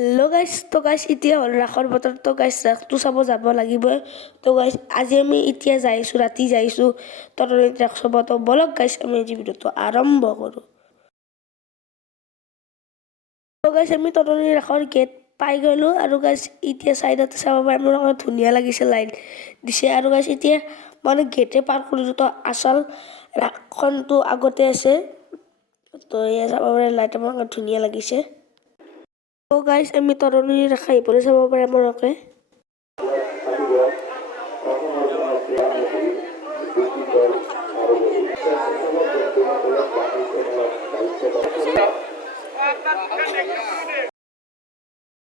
Hello' গাইছ এতিয়া হ'ল ৰাসৰ বতৰ ৰাসটো চাব যাব লাগিবই আজি আমি এতিয়া যাইছোঁ ৰাতি যাইছোঁ তৰণীত ৰাস চাব বলক গাইছ আমি আজি ভিডিঅ'টো আৰম্ভ কৰোঁ আমি তৰণীৰ ৰাসৰ গেট পাই গ'লোঁ আৰু গাইছ এতিয়া চাইডতে চাব পাৰে মোৰ ধুনীয়া লাগিছে লাইন দিছে আৰু গাইছ এতিয়া মানে গেটে পাৰ কৰিলোঁ তো আচল ৰাসখনটো আগতে আছে তো এয়া চাব পাৰে লাইট আমাৰ ধুনীয়া লাগিছে গাইছ আমি তৰণীৰ ৰাস আহিবলৈ চাব পাৰে আপোনালোকে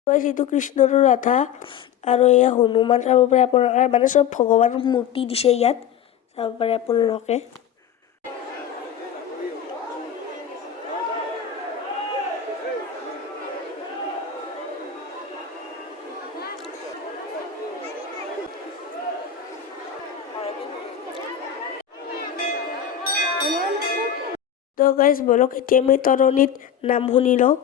এইটো কৃষ্ণৰ ৰাধা আৰু এয়া হনুমান চাব পাৰে আপোনালোকে মানে চব ভগৱানৰ মূৰ্তি দিছে ইয়াত চাব পাৰে আপোনালোকে তো গাইজ বলক এতিয়া আমি তৰণীত নাম শুনি লওঁ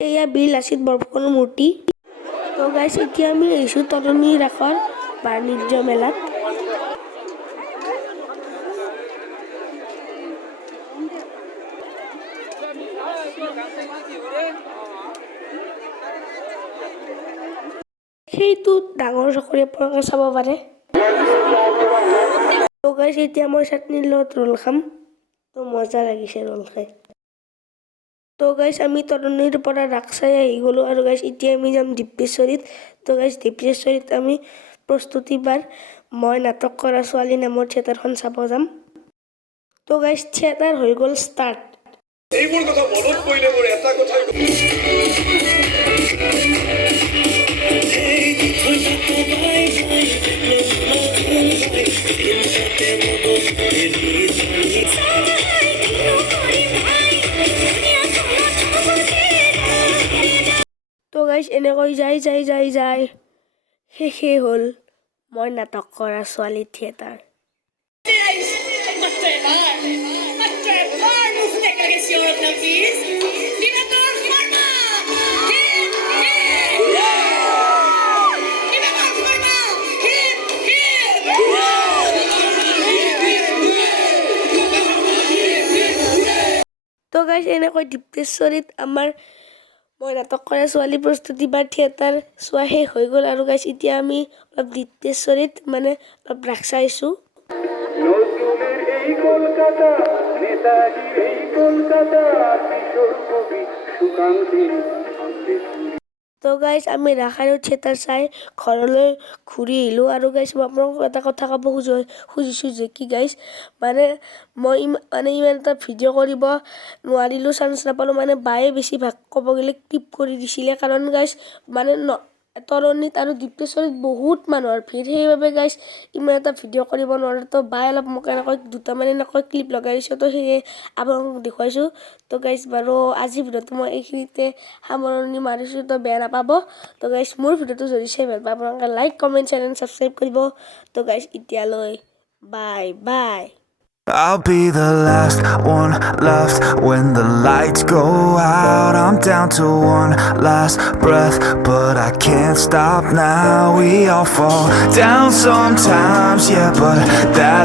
এয়া বীৰ লাচিত বৰফুকনৰ মূৰ্তি তো গাইজ এতিয়া আমি আহিছোঁ তৰণী ৰাসৰ বাণিজ্য মেলাত সেইটো ডাঙৰ চকৰি আপোনালোকে চাব পাৰে তো গাইজ এতিয়া মই চাটনিৰ লগত ৰোল খাম তো মজা লাগিছে ৰোল খাই তো গাইজ আমি তৰণীৰ পৰা ৰাস চাই আহি গ'লোঁ আৰু গাইজ এতিয়া আমি যাম ডিপ্পেশ্বৰীত তো গাইজ ডিপ্পেশ্বৰীত আমি প্ৰস্তুতিবাৰ মই নাটক কৰা ছোৱালী নামৰ থিয়েটাৰখন চাব যাম তো গাইজ থিয়েটাৰ হৈ গ'ল ষ্টাৰ্ট এইবোৰ কথা মনত পৰিলে মোৰ এটা কথা তো গাইজ এনেকৈ যায় শেষে হ'ল মই নাটক কৰা ছোৱালী থিয়েটাৰ তো গাইজ এনেকৈ ডিপ্পেশ্বৰীত আমাৰ মই নাটক কৰা ছোৱালী প্ৰস্তুতিবাৰ থিয়েটাৰ চোৱা শেষ হৈ গ'ল আৰু গাইজ এতিয়া আমি অলপ ডিপ্পেশ্বৰীত মানে অলপ ৰাস চাইছোঁ তো গাইজ আমি ৰাস আৰু থিয়েটাৰ চাই ঘৰলৈ ঘূৰি আহিলোঁ আৰু গাইজ মই আপোনালোকক এটা কথা ক'ব খুজিছোঁ যে কি গাইজ মই ইমান এটা ভিডিঅ' কৰিব নোৱাৰিলোঁ চান্স নাপালোঁ বায়ে বেছিভাগ ক'ব গ'লে ক্লিপ কৰি দিছিলে কাৰণ গাইজ তৰণীত আৰু ডিপ্পেশ্বৰীত বহুত মানুহৰ ভিৰ সেইবাবে গাইজ ইমান এটা ভিডিঅ' কৰিব নোৱাৰোঁ তো বায়ে অলপ মোক এনেকৈ দুটামান এনেকৈ ক্লিপ লগাই দিছোঁ তো সেয়ে আপোনালোকক দেখুৱাইছোঁ তো গাইজ বাৰু আজি ভিডিঅ'টো মই এইখিনিতে সামৰণি মাৰিছোঁ তো বেয়া নাপাব তো গাইজ মোৰ ভিডিঅ'টো যদি চাই ভাল পায় আপোনালোকে লাইক কমেণ্ট চেনেল ছাবস্ক্ৰাইব কৰিব তো গাইজ এতিয়ালৈ বাই I'll be the last one left when the lights go out. I'm down to one last breath, but I can't stop now. We all fall down sometimes, yeah, but that's